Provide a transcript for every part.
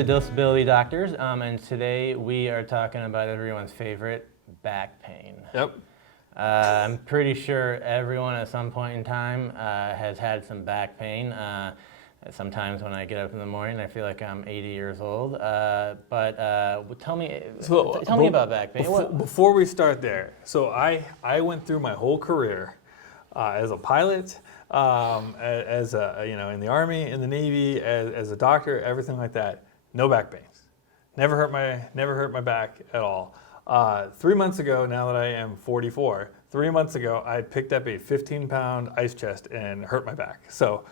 the Disability Doctors, and today we are talking about everyone's favorite, back pain. Yep. I'm pretty sure everyone at some point in time has had some back pain. Sometimes when I get up in the morning, I feel like I'm 80 years old. But tell me about back pain. Before we start there, so I went through my whole career as a pilot, as a in the Army, in the Navy, as a doctor, everything like that. No back pains. Never hurt my back at all. 3 months ago, now that I am 44, 3 months ago, I picked up a 15-pound ice chest and hurt my back. So.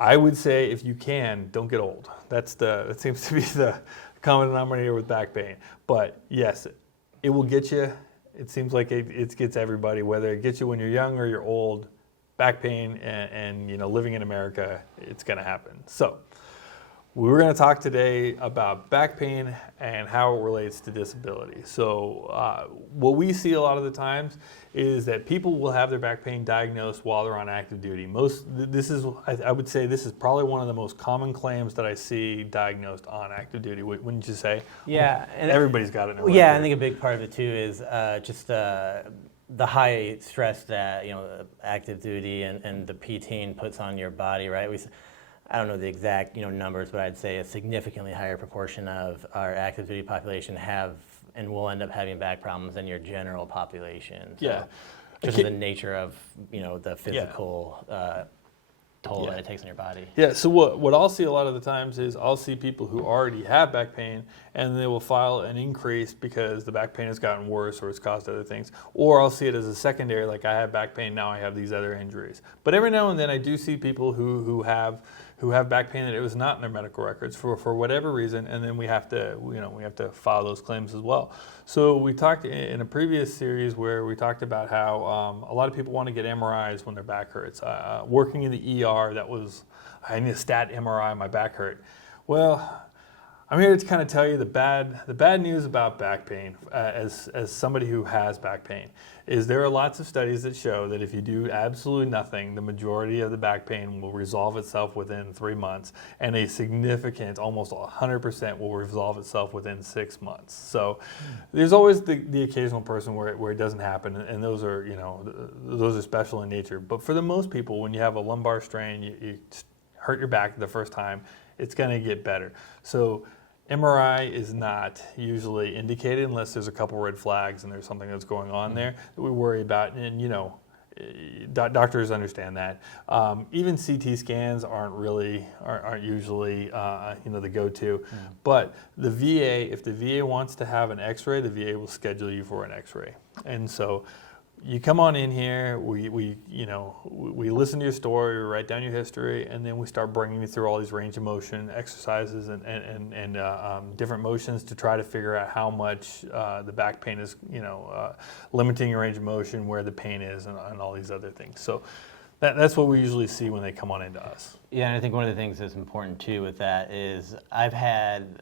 I would say if you can, don't get old. That seems to be the common denominator with back pain. But yes, it will get you. It seems like it gets everybody, whether it gets you when you're young or you're old. Back pain and living in America, it's going to happen. So we were going to talk today about back pain and how it relates to disability. So what we see a lot of the times is that people will have their back pain diagnosed while they're on active duty. I would say this is probably one of the most common claims that I see diagnosed on active duty. Wouldn't you say? Yeah. And everybody's got it. Yeah, I think a big part of it too is just the high stress that active duty and the PTing puts on your body, right? I don't know the exact numbers, but I'd say a significantly higher proportion of our active duty population have and will end up having back problems than your general population. So yeah, just the nature of the physical toll that it takes on your body. Yeah. So what I'll see a lot of the times is I'll see people who already have back pain and they will file an increase because the back pain has gotten worse or it's caused other things, or I'll see it as a secondary, like I have back pain, now I have these other injuries. But every now and then I do see people who have back pain that it was not in their medical records for whatever reason, and then we have to file those claims as well. So we talked in a previous series where we talked about how a lot of people want to get MRIs when their back hurts. Working in the ER, I need a stat MRI, my back hurt. Well, I'm here to kind of tell you the bad news about back pain as somebody who has back pain is there are lots of studies that show that if you do absolutely nothing, the majority of the back pain will resolve itself within 3 months, and a significant, almost 100% will resolve itself within 6 months. So there's always the occasional person where it doesn't happen, and those are special in nature. But for the most people, when you have a lumbar strain, you hurt your back the first time, it's going to get better. So MRI is not usually indicated unless there's a couple red flags and there's something that's going on there that we worry about. And doctors understand that. Even CT scans aren't usually the go-to. But the VA, if the VA wants to have an X-ray, the VA will schedule you for an X-ray. And so you come on in here, we listen to your story, we write down your history, and then we start bringing you through all these range of motion exercises and different motions to try to figure out how much the back pain is, limiting your range of motion, where the pain is, and all these other things. So that's what we usually see when they come on into us. Yeah, and I think one of the things that's important too with that is I've had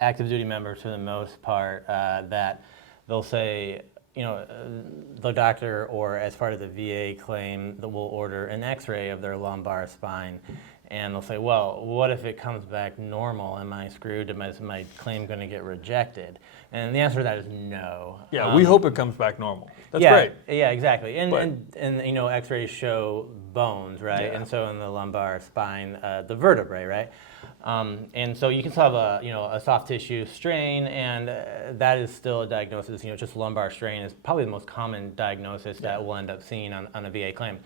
active duty members for the most part that they'll say, the doctor, or as part of the VA claim, that will order an X-ray of their lumbar spine, and they'll say, well, what if it comes back normal? Am I screwed? Is my claim going to get rejected? And the answer to that is no. Yeah, we hope it comes back normal. That's great. Yeah, exactly. And X-rays show bones, right? Yeah. And so in the lumbar spine, the vertebrae, right? And so you can still have a soft tissue strain, and that is still a diagnosis. Just lumbar strain is probably the most common diagnosis that we'll end up seeing on a VA claim.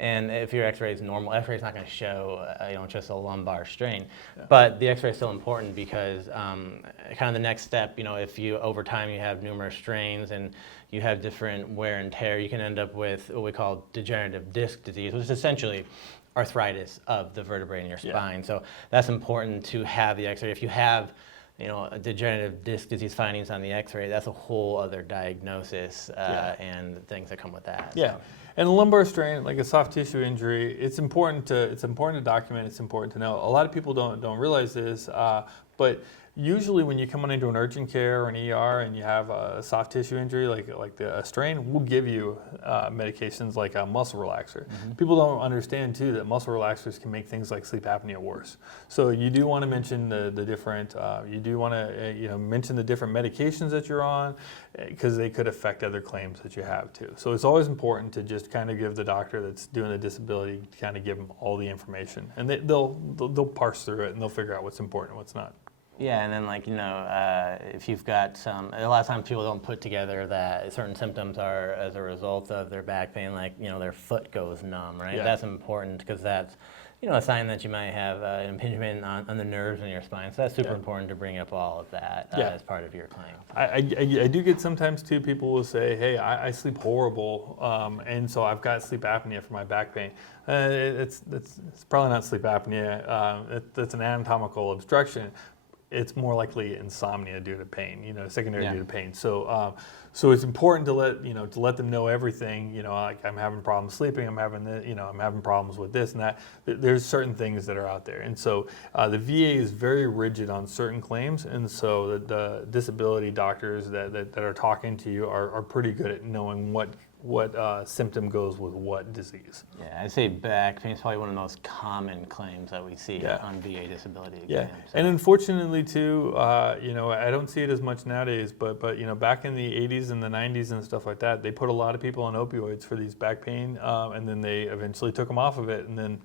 And if your X-ray is normal, X-ray is not going to show just a lumbar strain. Yeah. But the X-ray is still important because kind of the next step, if you over time you have numerous strains and you have different wear and tear, you can end up with what we call degenerative disc disease, which is essentially arthritis of the vertebrae in your spine. So that's important to have the X-ray. If you have a degenerative disc disease findings on the X-ray, that's a whole other diagnosis and things that come with that. Yeah. So. And a lumbar strain, like a soft tissue injury, it's important to document. It's important to know. A lot of people don't realize this, but Usually when you come on into an urgent care or an ER and you have a soft tissue injury like a strain, we'll give you medications like a muscle relaxer. People don't understand too that muscle relaxers can make things like sleep apnea worse. So you do want to mention the different, you do want to mention the different medications that you're on, because they could affect other claims that you have too. So it's always important to just kind of give the doctor that's doing the disability, kind of give them all the information, and they'll parse through it and they'll figure out what's important and what's not. Yeah, and then if you've got a lot of times people don't put together that certain symptoms are as a result of their back pain, like, their foot goes numb, right? Yeah. That's important because that's, a sign that you might have an impingement on the nerves in your spine. So that's super important to bring up all of that as part of your claim. I do get sometimes too, people will say, hey, I sleep horrible, and so I've got sleep apnea for my back pain. It's probably not sleep apnea. It's an anatomical obstruction. It's more likely insomnia due to pain, secondary due to pain. So it's important to let them know everything. Like, I'm having problems sleeping. I'm having I'm having problems with this and that. There's certain things that are out there, and so the VA is very rigid on certain claims, and so the disability doctors that are talking to you are pretty good at knowing what symptom goes with what disease. Yeah, I'd say back pain is probably one of the most common claims that we see on VA disability exams. Yeah, and unfortunately too, I don't see it as much nowadays, but back in the 80s and the 90s and stuff like that, they put a lot of people on opioids for these back pain, and then they eventually took them off of it, and then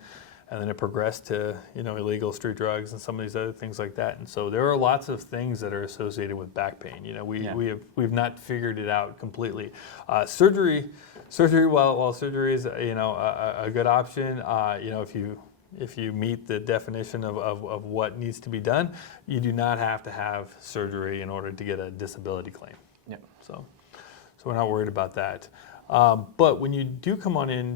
it progressed to illegal street drugs and some of these other things like that. And so there are lots of things that are associated with back pain. We've not figured it out completely. Surgery, while surgery is a good option, if you meet the definition of what needs to be done, you do not have to have surgery in order to get a disability claim. Yeah. So we're not worried about that. But when you do come on in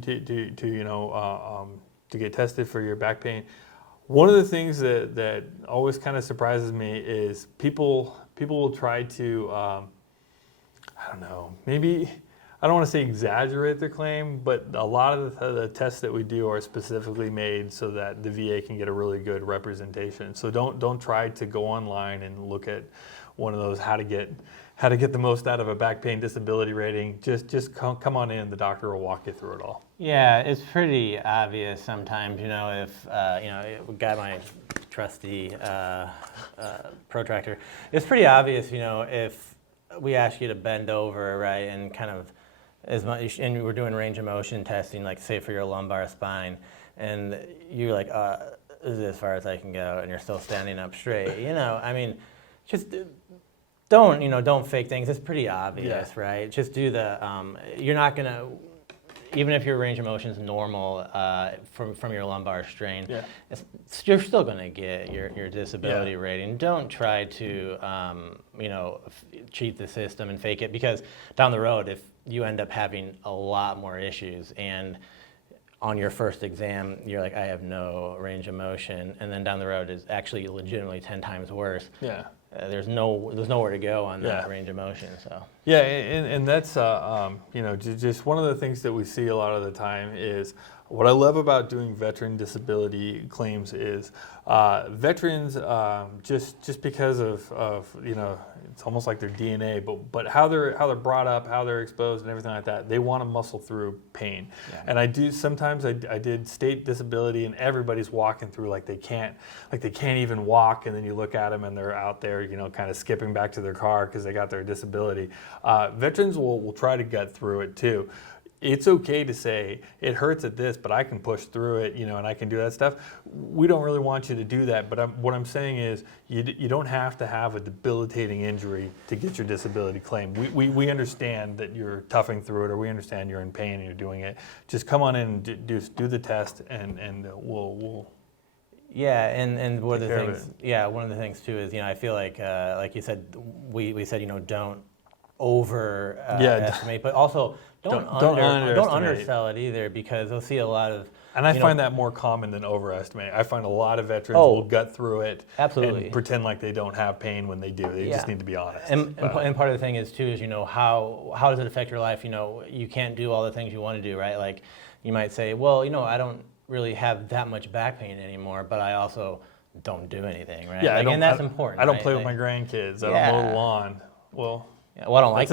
to get tested for your back pain, one of the things that always kind of surprises me is people will try to, I don't know, maybe, I don't want to say exaggerate their claim, but a lot of the tests that we do are specifically made so that the VA can get a really good representation. So don't try to go online and look at one of those how to get the most out of a back pain disability rating. Just come on in, the doctor will walk you through it all. Yeah, it's pretty obvious sometimes, if, we got my trusty protractor. It's pretty obvious, if we ask you to bend over, right, and kind of as much, and we're doing range of motion testing, like say for your lumbar spine, and you're like, this is as far as I can go, and you're still standing up straight, just don't fake things. It's pretty obvious, right? Just do you're not going to, even if your range of motion is normal from your lumbar strain, you're still going to get your disability rating. Don't try to, cheat the system and fake it, because down the road, if you end up having a lot more issues and on your first exam, you're like, I have no range of motion, and then down the road is actually legitimately 10 times worse. Yeah. There's nowhere to go on that range of motion. So yeah, and that's just one of the things that we see a lot of the time is what I love about doing veteran disability claims is veterans just because of it's almost like their DNA, but how they're brought up, how they're exposed, and everything like that. They want to muscle through pain, and I did state disability, and everybody's walking through like they can't even walk, and then you look at them and they're out there, kind of skipping back to their car because they got their disability. Veterans will try to get through it too. It's okay to say, it hurts at this, but I can push through it, and I can do that stuff. We don't really want you to do that, but what I'm saying is you don't have to have a debilitating injury to get your disability claim. We understand that you're toughing through it, or we understand you're in pain and you're doing it. Just come on in and do the test, and we'll yeah, and one of the things, one of the things too is, I feel like you said, we said, don't overestimate, but also don't undersell it either, because they'll see a lot of. And I find that more common than overestimate. I find a lot of veterans will gut through it and pretend like they don't have pain when they do. They just need to be honest. And part of the thing is too is, how does it affect your life? You can't do all the things you want to do, right? Like you might say, well, I don't really have that much back pain anymore, but I also don't do anything, right? Yeah, and that's important. I don't right? play with my grandkids. I don't mow the lawn. Well, yeah, well, I don't like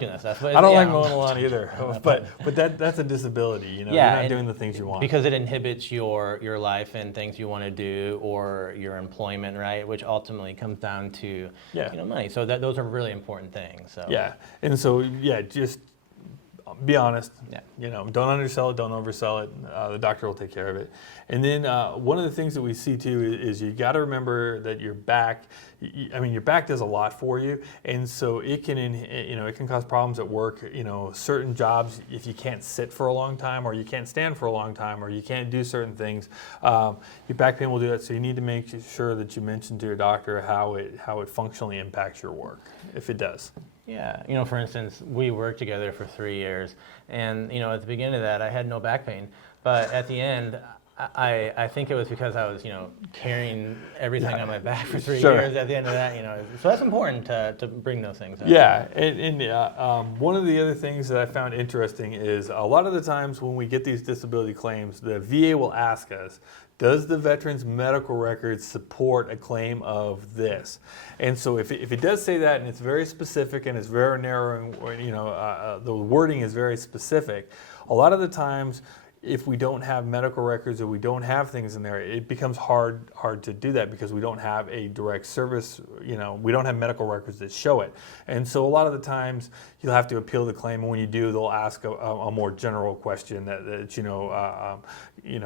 doing that stuff. But I don't like mowing the lawn either. but that's a disability. You know, Yeah, you're not doing the things you want because it inhibits your life and things you want to do, or your employment, right? Which ultimately comes down to money. So those are really important things. So yeah, and so just be honest. Yeah. You know, don't undersell it, don't oversell it. The doctor will take care of it. And then one of the things that we see too is you got to remember that your back. I mean, your back does a lot for you, and so it can, it can cause problems at work. You know, certain jobs, if you can't sit for a long time, or you can't stand for a long time, or you can't do certain things, your back pain will do that. So you need to make sure that you mention to your doctor how it functionally impacts your work, if it does. Yeah, for instance, we worked together for 3 years, and at the beginning of that, I had no back pain, but at the end, I think it was because I was carrying everything on my back for 3 years. At the end of that, so that's important to bring those things up. Yeah, and one of the other things that I found interesting is a lot of the times when we get these disability claims, the VA will ask us, does the veteran's medical records support a claim of this? And so if it does say that, and it's very specific and it's very narrowing, the wording is very specific, a lot of the times if we don't have medical records or we don't have things in there, it becomes hard to do that because we don't have a direct service, we don't have medical records that show it. And so a lot of the times you'll have to appeal the claim, and when you do, they'll ask a more general question that's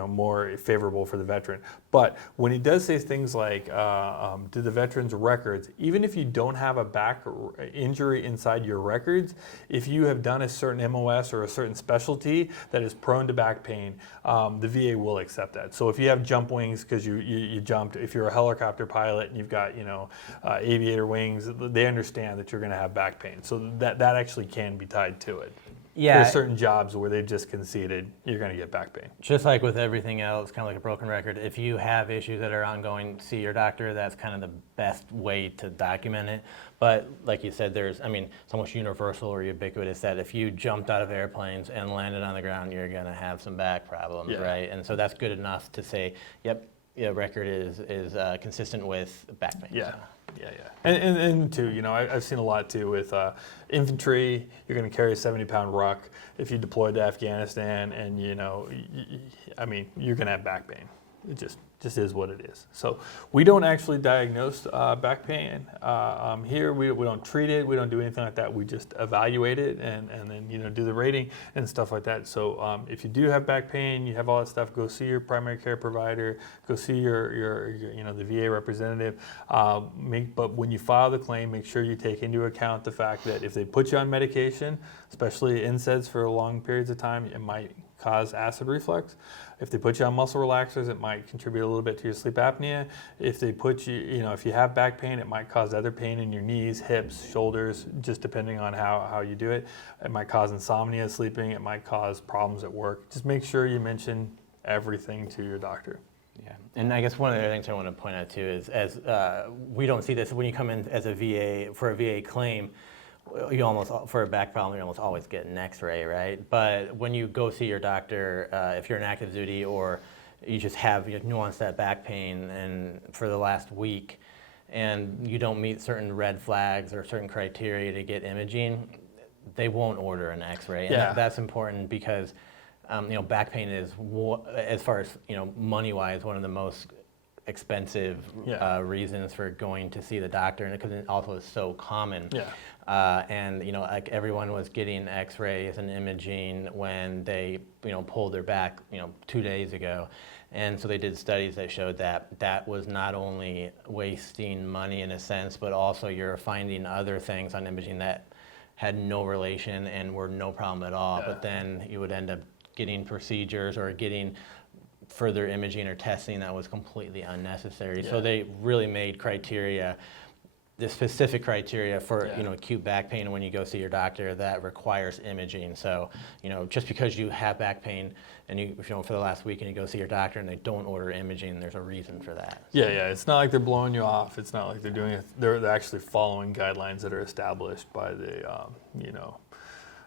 more favorable for the veteran. But when it does say things like, do the veteran's records, even if you don't have a back injury inside your records, if you have done a certain MOS or a certain specialty that is prone to back pain, the VA will accept that. So if you have jump wings because you jumped, if you're a helicopter pilot and you've got aviator wings, they understand that you're going to have back pain. So that actually can be tied to it. Yeah. There's certain jobs where they've just conceded you're going to get back pain. Just like with everything else, kind of like a broken record, if you have issues that are ongoing, see your doctor. That's kind of the best way to document it. But like you said, it's almost universal or ubiquitous that if you jumped out of airplanes and landed on the ground, you're going to have some back problems, right? And so that's good enough to say, yep, record is consistent with back pain. Yeah. Yeah. And too, I've seen a lot too with infantry. You're going to carry a 70-pound ruck. If you deployed to Afghanistan, and you're going to have back pain. It just is what it is. So we don't actually diagnose back pain here. We don't treat it. We don't do anything like that. We just evaluate it and then do the rating and stuff like that. So if you do have back pain, you have all that stuff, go see your primary care provider. Go see your the VA representative. But when you file the claim, make sure you take into account the fact that if they put you on medication, especially NSAIDs for long periods of time, it might cause acid reflux. If they put you on muscle relaxers, it might contribute a little bit to your sleep apnea. If they put you, if you have back pain, it might cause other pain in your knees, hips, shoulders, just depending on how you do it. It might cause insomnia, sleeping. It might cause problems at work. Just make sure you mention everything to your doctor. Yeah, and I guess one of the other things I want to point out too is, as we don't see this when you come in as a VA for a VA claim. For a back problem, you almost always get an X-ray, right? But when you go see your doctor, if you're in active duty or you just have nuanced that back pain and for the last week, and you don't meet certain red flags or certain criteria to get imaging, they won't order an X-ray. And that's important because back pain is, as far as money-wise, one of the most expensive reasons for going to see the doctor, and because it also is so common. And like everyone was getting X-rays and imaging when they pulled their back 2 days ago, and so they did studies that showed that was not only wasting money in a sense, but also you're finding other things on imaging that had no relation and were no problem at all. But then you would end up getting procedures or getting further imaging or testing that was completely unnecessary. So they really made the specific criteria for acute back pain when you go see your doctor that requires imaging. So just because you have back pain and you for the last week and you go see your doctor and they don't order imaging, there's a reason for that. It's not like they're blowing you off. It's not like they're doing it. They're actually following guidelines that are established by the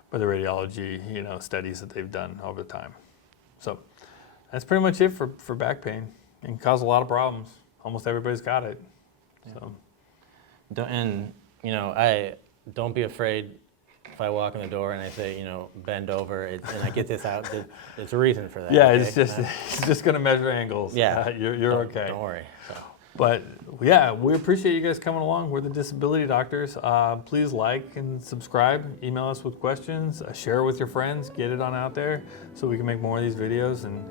by the radiology studies that they've done over time. So that's pretty much it for back pain. It can cause a lot of problems. almost everybody's got it. So. I don't be afraid if I walk in the door and I say, bend over, and I get this out. There's a reason for that. Yeah, okay? it's just going to measure angles. Yeah, you're okay. Don't worry. So. But yeah, we appreciate you guys coming along. We're the Disability Doctors. Please like and subscribe. Email us with questions. Share it with your friends. Get it on out there so we can make more of these videos and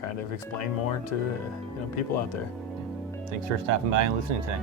kind of explain more to people out there. Thanks for stopping by and listening today.